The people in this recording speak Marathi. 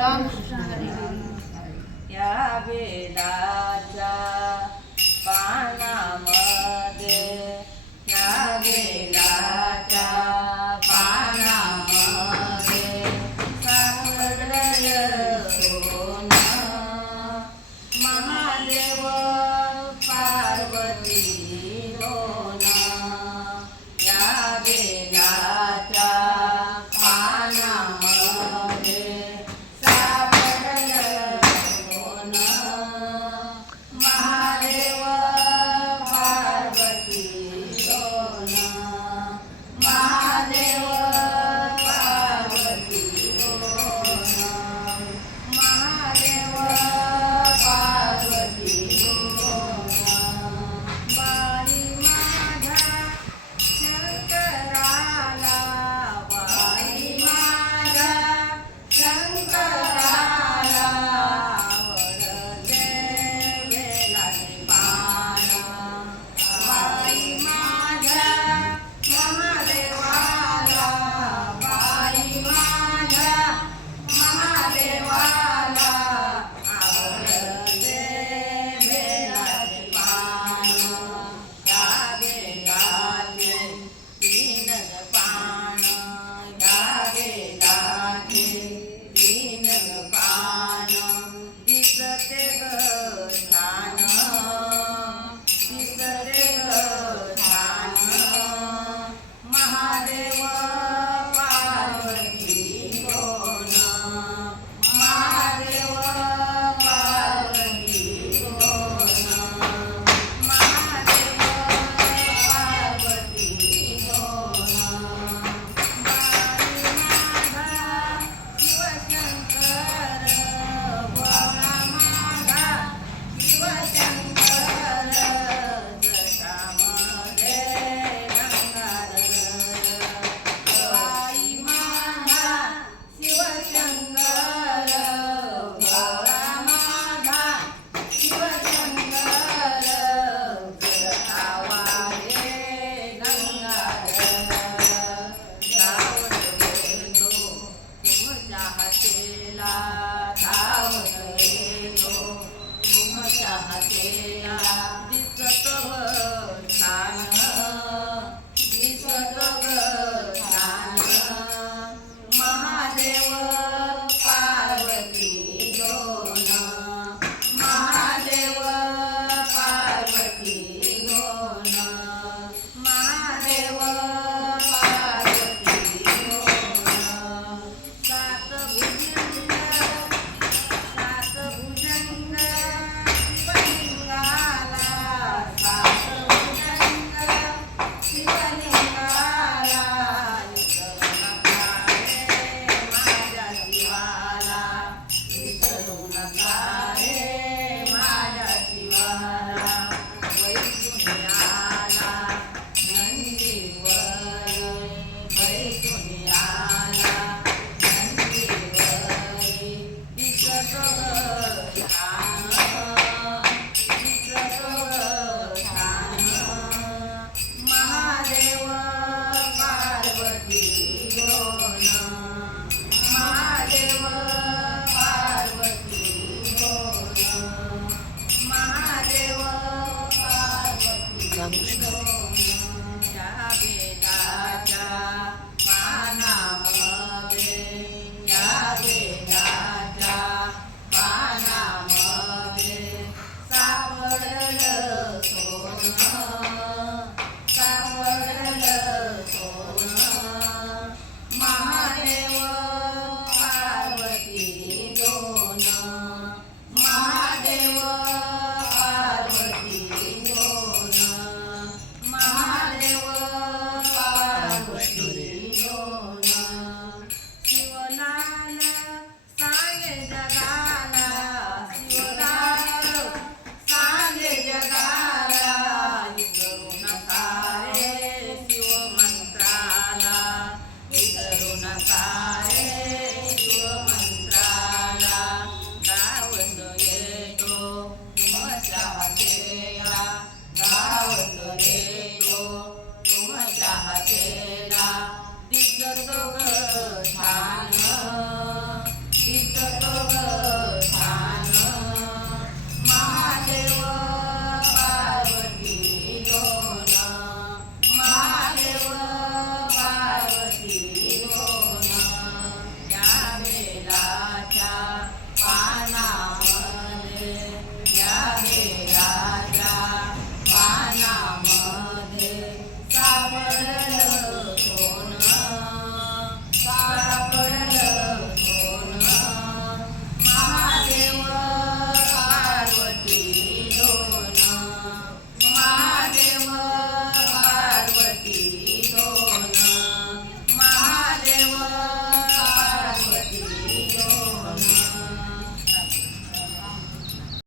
रामकृष्ण हरी या बेलाच्या した तुमच्या